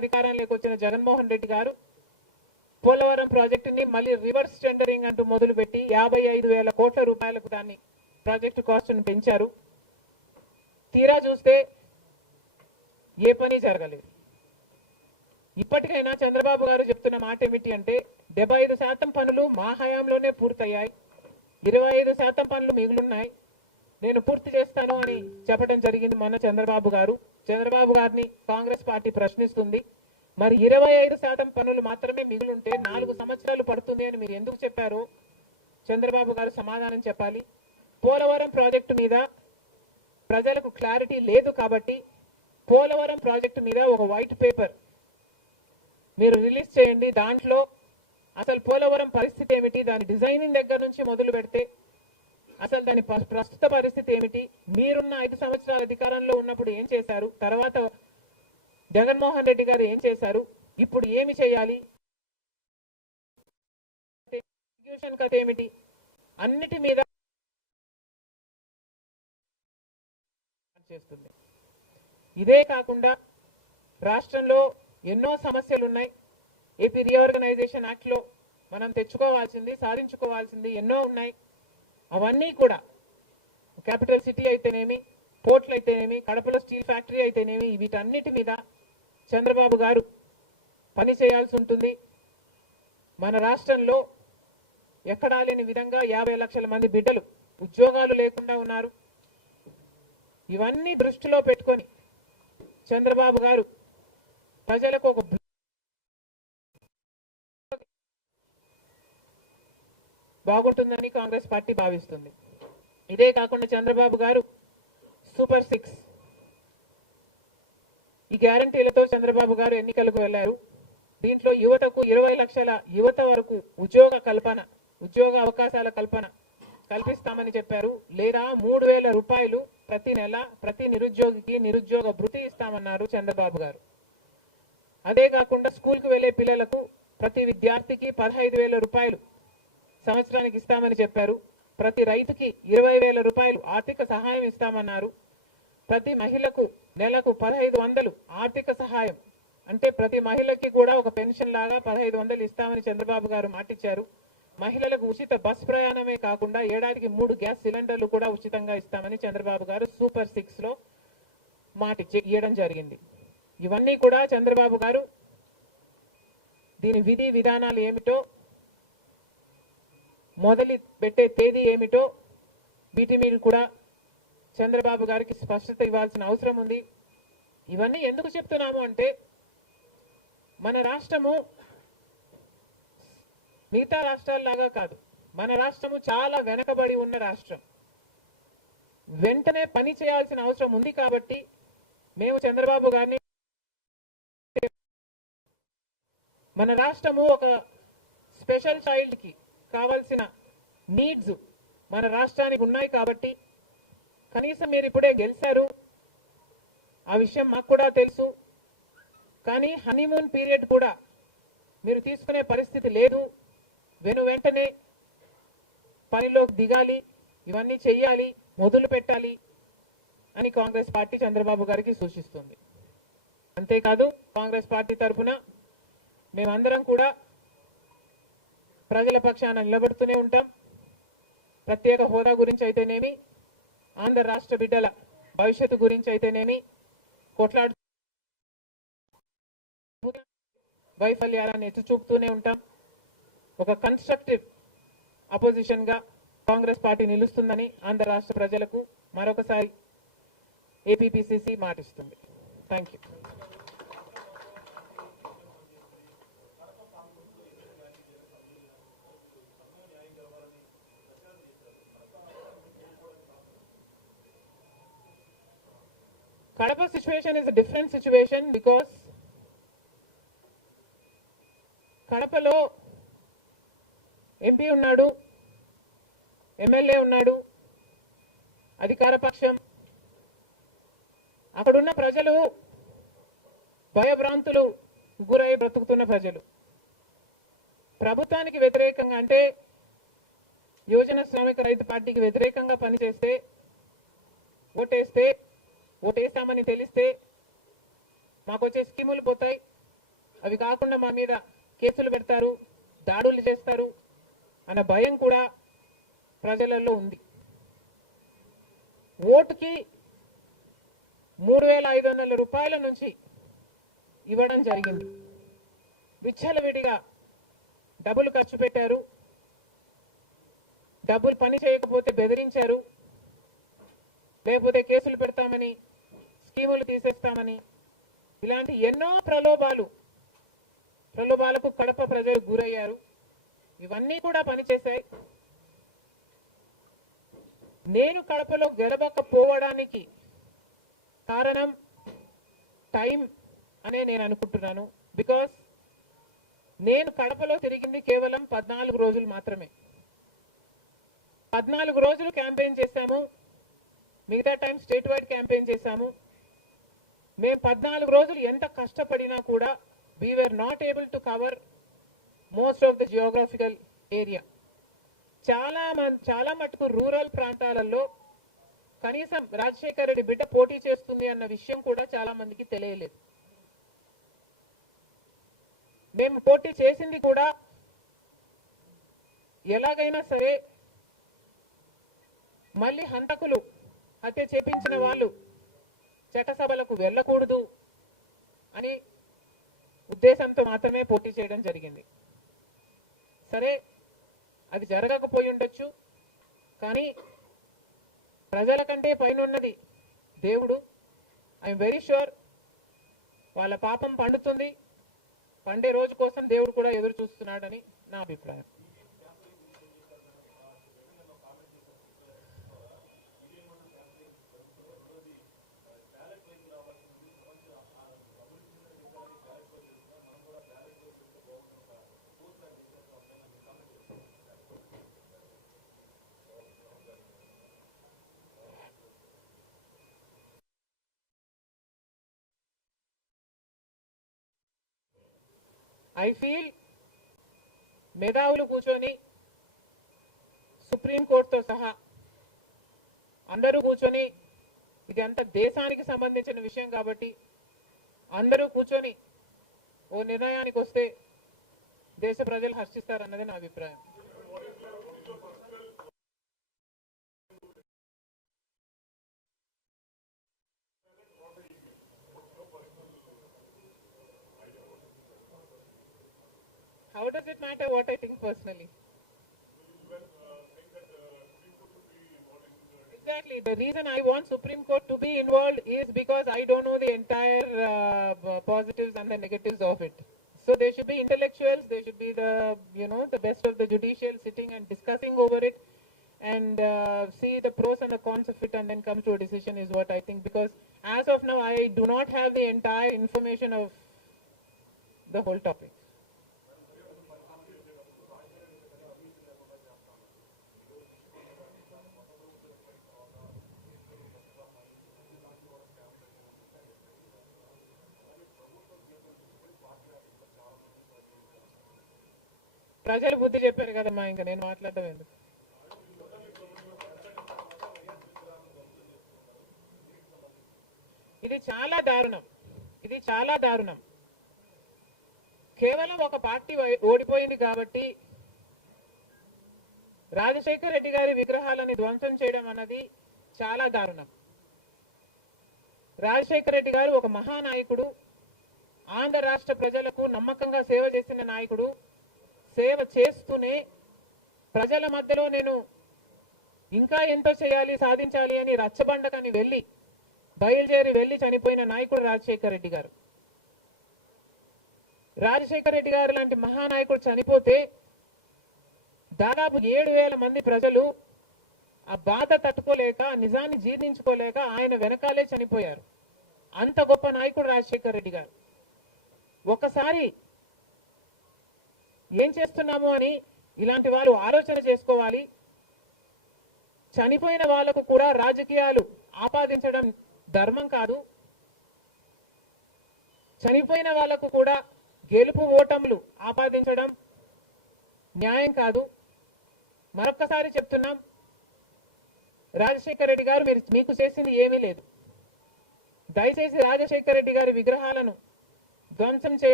అధికారంలోకి వచ్చిన జగన్మోహన్ రెడ్డి గారు పోలవరం ప్రాజెక్టుని మళ్ళీ రివర్స్ టెండరింగ్ అంటూ మొదలుపెట్టి 55,000 కోట్ల రూపాయలకు దాన్ని ప్రాజెక్టు కాస్ట్ను పెంచారు. తీరా చూస్తే ఏ పని జరగలేదు. ఇప్పటికైనా చంద్రబాబు గారు చెప్తున్న మాట ఏమిటి అంటే 75% పనులు మా హయాంలోనే పూర్తయ్యాయి, 25% పనులు మిగులున్నాయి, నేను పూర్తి చేస్తాను అని చెప్పడం జరిగింది మొన్న చంద్రబాబు గారు. చంద్రబాబు గారిని కాంగ్రెస్ పార్టీ ప్రశ్నిస్తుంది. మరి 25% పనులు మాత్రమే మిగులుంటే 4 సంవత్సరాలు పడుతుంది అని మీరు ఎందుకు చెప్పారో చంద్రబాబు గారు సమాధానం చెప్పాలి. పోలవరం ప్రాజెక్టు మీద ప్రజలకు క్లారిటీ లేదు కాబట్టి పోలవరం ప్రాజెక్టు మీద ఒక వైట్ పేపర్ మీరు రిలీజ్ చేయండి. దాంట్లో అసలు పోలవరం పరిస్థితి ఏమిటి, దాని డిజైనింగ్ దగ్గర నుంచి మొదలు పెడితే అసలు దాని ప్రస్తుత పరిస్థితి ఏమిటి, మీరున్న 5 సంవత్సరాల అధికారంలో ఉన్నప్పుడు ఏం చేశారు, తర్వాత జగన్మోహన్ రెడ్డి గారు ఏం చేశారు, ఇప్పుడు ఏమి చేయాలి, ఎగ్జిక్యూషన్ కథ ఏమిటి, అన్నిటి మీద చేస్తుంది. ఇదే కాకుండా రాష్ట్రంలో ఎన్నో సమస్యలు ఉన్నాయి. ఏపీ రీఆర్గనైజేషన్ యాక్ట్ లో మనం తెచ్చుకోవాల్సింది, సాధించుకోవాల్సింది ఎన్నో ఉన్నాయి. అవన్నీ కూడా క్యాపిటల్ సిటీ అయితేనేమి, పోర్ట్లు అయితేనేమి, కడపలో స్టీల్ ఫ్యాక్టరీ అయితేనేమి, వీటన్నిటి మీద చంద్రబాబు గారు పని చేయాల్సి ఉంటుంది. మన రాష్ట్రంలో ఎక్కడా లేని విధంగా 50 లక్షల మంది బిడ్డలు ఉద్యోగాలు లేకుండా ఉన్నారు. ఇవన్నీ దృష్టిలో పెట్టుకొని చంద్రబాబు గారు ప్రజలకు ఒక బాగుంటుందని కాంగ్రెస్ పార్టీ భావిస్తుంది. ఇదే కాకుండా చంద్రబాబు గారు సూపర్ 6 ఈ గ్యారంటీలతో చంద్రబాబు గారు ఎన్నికలకు వెళ్లారు. దీంట్లో యువతకు 20 లక్షల యువత వరకు ఉద్యోగ అవకాశాల కల్పన కల్పిస్తామని చెప్పారు. లేదా 3,000 రూపాయలు ప్రతి నెల ప్రతి నిరుద్యోగికి నిరుద్యోగ భృతి ఇస్తామన్నారు చంద్రబాబు గారు. అదే కాకుండా స్కూల్కు వెళ్లే పిల్లలకు ప్రతి విద్యార్థికి 15,000 రూపాయలు సంవత్సరానికి ఇస్తామని చెప్పారు. ప్రతి రైతుకి 20,000 రూపాయలు ఆర్థిక సహాయం ఇస్తామన్నారు. ప్రతి మహిళకు నెలకు 1,500 ఆర్థిక సహాయం, అంటే ప్రతి మహిళకి కూడా ఒక పెన్షన్ లాగా 1,500 ఇస్తామని చంద్రబాబు గారు మాటిచ్చారు. మహిళలకు ఉచిత బస్ ప్రయాణమే కాకుండా ఏడాదికి 3 గ్యాస్ సిలిండర్లు కూడా ఉచితంగా ఇస్తామని చంద్రబాబు గారు సూపర్ 6 లో ఇవ్వడం జరిగింది. ఇవన్నీ కూడా చంద్రబాబు గారు దీని విధి విధానాలు ఏమిటో, మొదలు పెట్టే తేదీ ఏమిటో వీటి మీద కూడా చంద్రబాబు గారికి స్పష్టత ఇవ్వాల్సిన అవసరం ఉంది. ఇవన్నీ ఎందుకు చెప్తున్నాము అంటే మన రాష్ట్రము మిగతా రాష్ట్రాల్లాగా కాదు. మన రాష్ట్రము చాలా వెనకబడి ఉన్న రాష్ట్రం. వెంటనే పని చేయాల్సిన అవసరం ఉంది కాబట్టి మేము చంద్రబాబు గారిని, మన రాష్ట్రము ఒక స్పెషల్ చైల్డ్ కి కావాల్సిన నీడ్స్ మన రాష్ట్రానికి ఉన్నాయి కాబట్టి కనీసం మీరు ఇప్పుడే గెలిచారు, ఆ విషయం మాకు కూడా తెలుసు. కానీ హనీమూన్ పీరియడ్ కూడా మీరు తీసుకునే పరిస్థితి లేదు. వెంటనే పనిలోకి దిగాలి, ఇవన్నీ చెయ్యాలి, మొదలు పెట్టాలి అని కాంగ్రెస్ పార్టీ చంద్రబాబు గారికి సూచిస్తుంది. అంతేకాదు కాంగ్రెస్ పార్టీ తరఫున మేమందరం కూడా ప్రజల పక్షాన నిలబడుతూనే ఉంటాం. ప్రత్యేక హోదా గురించి అయితేనేమి, ఆంధ్ర రాష్ట్ర బిడ్డల భవిష్యత్తు గురించి అయితేనేమి కొట్లాడు వైఫల్యాలను ఎత్తి చూపుతూనే ఉంటాం. ఒక కన్స్ట్రక్టివ్ అపోజిషన్ గా కాంగ్రెస్ పార్టీ నిలుస్తుందని ఆంధ్ర రాష్ట్ర ప్రజలకు మరొకసారి ఏపీపీసీసీ మాటిస్తుంది. Thank you. Kadapa situation is a different situation because కడపలో ఎంపీ ఉన్నాడు, ఎమ్మెల్యే ఉన్నాడు, అధికార పక్షం. అక్కడున్న ప్రజలు భయభ్రాంతులు గురై బ్రతుకుతున్న ప్రజలు. ప్రభుత్వానికి వ్యతిరేకంగా అంటే యువజన శ్రామిక రైతు పార్టీకి వ్యతిరేకంగా పనిచేస్తే, ఓటేస్తామని తెలిస్తే మాకు వచ్చే స్కీములు పోతాయి, అవి కాకుండా మా మీద కేసులు పెడతారు, దాడులు చేస్తారు అన్న భయం కూడా ప్రజలలో ఉంది. ఓటుకి 3,500 రూపాయల నుంచి ఇవ్వడం జరిగింది. విచ్చలవిడిగా డబ్బులు ఖర్చు పెట్టారు. డబ్బులు పని చేయకపోతే బెదిరించారు, లేకపోతే కేసులు పెడతామని, స్కీములు తీసేస్తామని, ఇలాంటి ఎన్నో ప్రలోభాలకు కడప ప్రజలు గురయ్యారు. ఇవన్నీ కూడా పనిచేశాయి. నేను కడపలో గెలవకపోవడానికి కారణం టైం అనే నేను అనుకుంటున్నాను. బికాస్ నేను కడపలో తిరిగింది కేవలం 14 రోజులు మాత్రమే. 14 రోజులు క్యాంపెయిన్ చేశాము. మిగతా టైం స్టేట్ వైడ్ క్యాంపెయిన్ చేశాము. మేము 14 రోజులు ఎంత కష్టపడినా కూడా we were not able to cover most of the geographical area. చాలా మటుకు రూరల్ ప్రాంతాలలో కనీసం రాజశేఖర్ రెడ్డి బిడ్డ పోటీ చేస్తుంది అన్న విషయం కూడా చాలా మందికి తెలియలేదు. మేము పోటీ చేసింది కూడా ఎలాగైనా సరే మళ్ళీ హంతకులు, హత్య చేపించిన వాళ్ళు చట్టసభలకు వెళ్ళకూడదు అని ఉద్దేశంతో మాత్రమే పోటీ చేయడం జరిగింది. సరే, అది జరగకపోయి ఉండొచ్చు, కానీ ప్రజల కంటే పైనున్నది దేవుడు. ఐఎమ్ వెరీ షూర్ వాళ్ళ పాపం పండుతుంది. పండే రోజు కోసం దేవుడు కూడా ఎదురు చూస్తున్నాడని నా అభిప్రాయం. ఐ ఫీల్ మేధావులు కూర్చొని సుప్రీంకోర్టుతో సహా అందరూ కూర్చొని, ఇది అంత దేశానికి సంబంధించిన విషయం కాబట్టి అందరూ కూర్చొని ఓ నిర్ణయానికి వస్తే దేశ ప్రజలు హర్షిస్తారన్నది నా అభిప్రాయం. How does it matter what I think personally? Exactly. The reason I want Supreme Court to be involved is because I don't know the entire positives and the negatives of it. So there should be intellectuals, there should be the best of the judicial sitting and discussing over it and see the pros and the cons of it and then come to a decision is what I think. Because as of now, I do not have the entire information of the whole topic. ప్రజలు బుద్ధి చెప్పారు కదమ్మా, ఇంకా నేను మాట్లాడడం ఎందుకు. ఇది చాలా దారుణం. కేవలం ఒక పార్టీ ఓడిపోయింది కాబట్టి రాజశేఖర్ రెడ్డి గారి విగ్రహాలని ధ్వంసం చేయడం అన్నది చాలా దారుణం. రాజశేఖర్ రెడ్డి గారు ఒక మహానాయకుడు, ఆంధ్ర రాష్ట్ర ప్రజలకు నమ్మకంగా సేవ చేసిన నాయకుడు. సేవ చేస్తూనే ప్రజల మధ్యలో నేను ఇంకా ఎంతో చేయాలి, సాధించాలి అని రచ్చబండకని బయలుదేరి వెళ్ళి చనిపోయిన నాయకుడు రాజశేఖర్ రెడ్డి గారు. రాజశేఖర్ రెడ్డి గారు లాంటి మహానాయకుడు చనిపోతే దాదాపు 7,000 మంది ప్రజలు ఆ బాధ తట్టుకోలేక, నిజాన్ని జీర్ణించుకోలేక ఆయన వెనకాలే చనిపోయారు. అంత గొప్ప నాయకుడు రాజశేఖర్ రెడ్డి గారు. ఒకసారి ఏం చేస్తున్నాము అని ఇలాంటి వాళ్ళు ఆలోచన చేసుకోవాలి. చనిపోయిన వాళ్లకు కూడా రాజకీయాలు ఆపాదించడం ధర్మం కాదు. చనిపోయిన వాళ్లకు కూడా గెలుపు ఓటములు ఆపాదించడం న్యాయం కాదు. మరొక్కసారి చెప్తున్నాం, రాజశేఖర్ రెడ్డి గారు మీకు చేసింది ఏమీ లేదు. దయచేసి రాజశేఖర్ రెడ్డి గారి విగ్రహాలను ధ్వంసం చేయడం